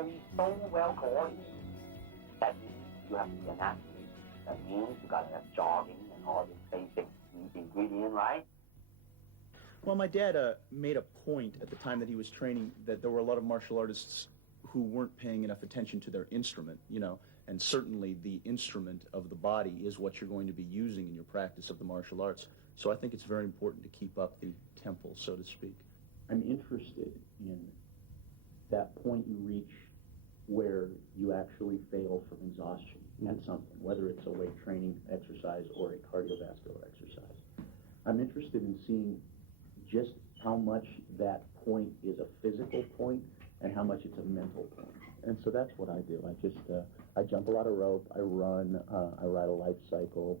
very so well coordinated. That means you have to be an athlete. That means you got to have jogging and all this basic ingredient, right? Well, my dad made a point at the time that he was training that there were a lot of martial artists who weren't paying enough attention to their instrument, you know, and certainly the instrument of the body is what you're going to be using in your practice of the martial arts. So I think it's very important to keep up the tempo, so to speak. I'm interested in that point you reach where you actually fail from exhaustion at something, whether it's a weight training exercise or a cardiovascular exercise. I'm interested in seeing just how much that point is a physical point and how much it's a mental point. And so that's what I do. I jump a lot of rope, I run, I ride a life cycle.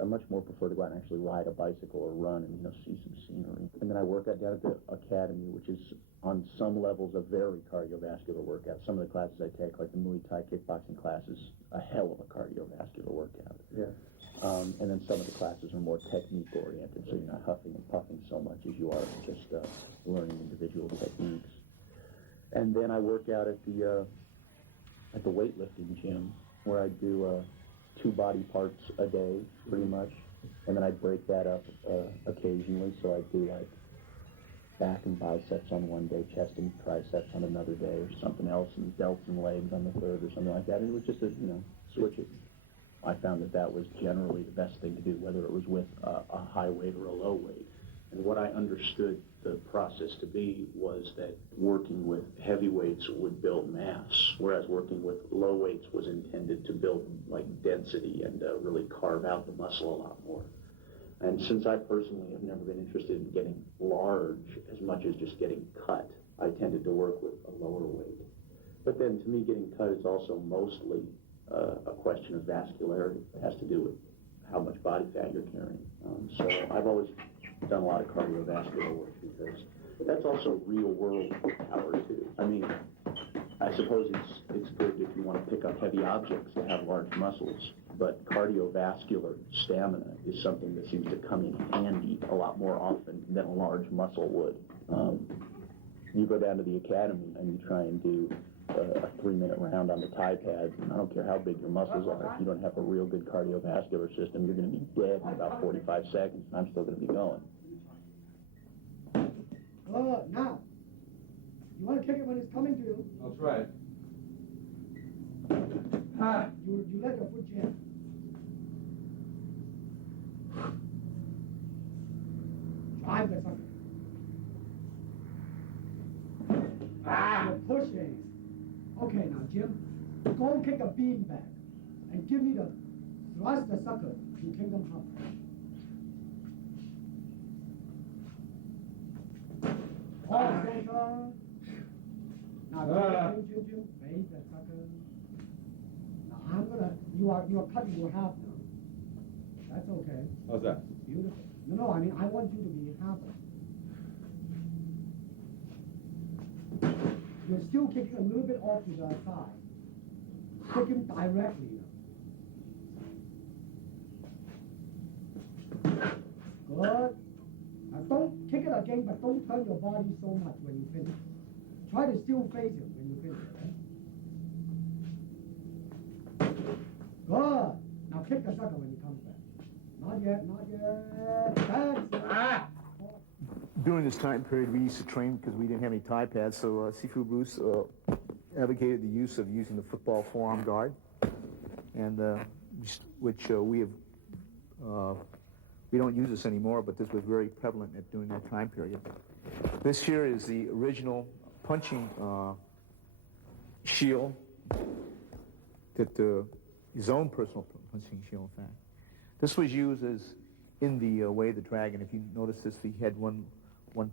I much more prefer to go out and actually ride a bicycle or run and, you know, see some scenery. And then I work out down at the academy, which is on some levels a very cardiovascular workout. Some of the classes I take, like the Muay Thai kickboxing classes, a hell of a cardiovascular workout. Yeah. And then some of the classes are more technique oriented, so you're not huffing and puffing so much as you are just learning individual techniques. And then I work out at the weightlifting gym, where I do 2 body parts a day, pretty much. And then I break that up occasionally, so I do like back and biceps on one day, chest and triceps on another day, or something else, and delts and legs on the third, or something like that. And it was just switch it. I found that was generally the best thing to do, whether it was with a high weight or a low weight. And what I understood the process to be was that working with heavy weights would build mass, whereas working with low weights was intended to build like density and really carve out the muscle a lot more. And since I personally have never been interested in getting large as much as just getting cut, I tended to work with a lower weight. But then to me, getting cut is also mostly a question of vascularity. It has to do with how much body fat you're carrying. So I've always done a lot of cardiovascular work because that's also real world power too. I mean, I suppose it's good if you want to pick up heavy objects that have large muscles, but cardiovascular stamina is something that seems to come in handy a lot more often than a large muscle would. You go down to the academy and you try and do a 3-minute round on the Thai pads, and I don't care how big your muscles are, if you don't have a real good cardiovascular system, you're going to be dead in about 45 seconds, and I'm still going to be going. Now, you want to kick it when it's coming to you. I'll try. You let your foot jam. Drive the sucker. You're pushing. Okay, now, Jim, go and kick a bean back and give me the thrust the sucker to Kingdom Hub. Oh, center. Now, Jim, raise that sucker. Now, you are cutting your half now. That's okay. How's that? Beautiful. No, I mean, I want you to be half. You're still kicking a little bit off to the side. Kicking directly. Good. Now don't kick it again, but don't turn your body so much when you finish. Try to still face it when you finish, right? Good. Now kick the sucker when he comes back. Not yet. That's it. During this time period, we used to train because we didn't have any Thai pads, so Sifu Bruce advocated the use of using the football forearm guard, and which we don't use this anymore, but this was very prevalent during that time period. This here is the original punching shield, that his own personal punching shield, in fact. This was used as in the Way of the Dragon. If you notice this, he had one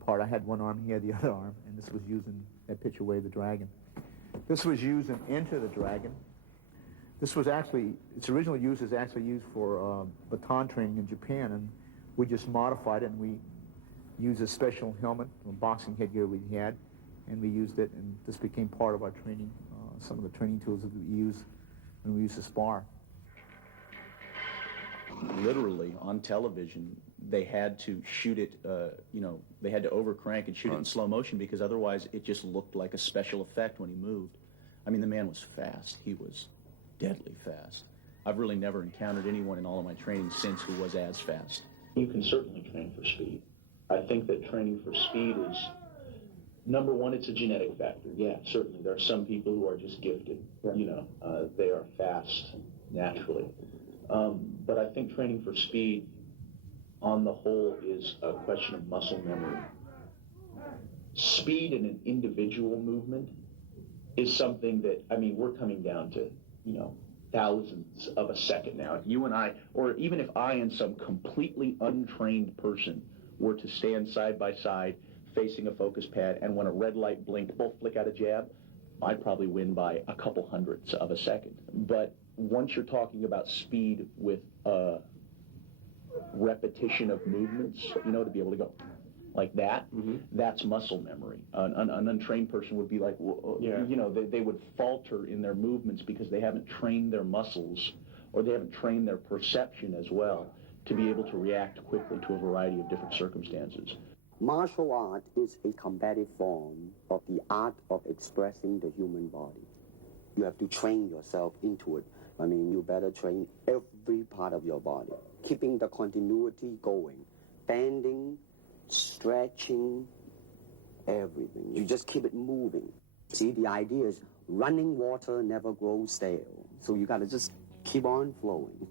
part. I had one arm, he had the other arm, and this was used in that picture, Way of the Dragon. This was used in Enter the Dragon. This was actually, its original use is actually used for baton training in Japan, and we just modified it, and we used a special helmet, a boxing headgear we had, and we used it, and this became part of our training, some of the training tools that we use when we used to spar. Literally, on television, they had to shoot it, they had to overcrank and shoot it in slow motion because otherwise it just looked like a special effect when he moved. I mean, the man was fast. He was deadly fast. I've really never encountered anyone in all of my training since who was as fast. You can certainly train for speed. I think that training for speed is, number one, it's a genetic factor. Yeah, certainly. There are some people who are just gifted. They are fast naturally. But I think training for speed, on the whole, is a question of muscle memory. Speed in an individual movement is something that, I mean, we're coming down to, thousandths of a second now. If you and I, or even if I and some completely untrained person were to stand side by side facing a focus pad, and when a red light blinked, both flick out a jab, I'd probably win by a couple hundredths of a second. But once you're talking about speed with repetition of movements, to be able to go like that, that's muscle memory. An untrained person would be like, they would falter in their movements because they haven't trained their muscles, or they haven't trained their perception as well to be able to react quickly to a variety of different circumstances. Martial art is a combative form of the art of expressing the human body. You have to train yourself into it. I mean, you better train every part of your body, keeping the continuity going, bending, stretching, everything. You just keep it moving. See, the idea is running water never grows stale. So you got to just keep on flowing.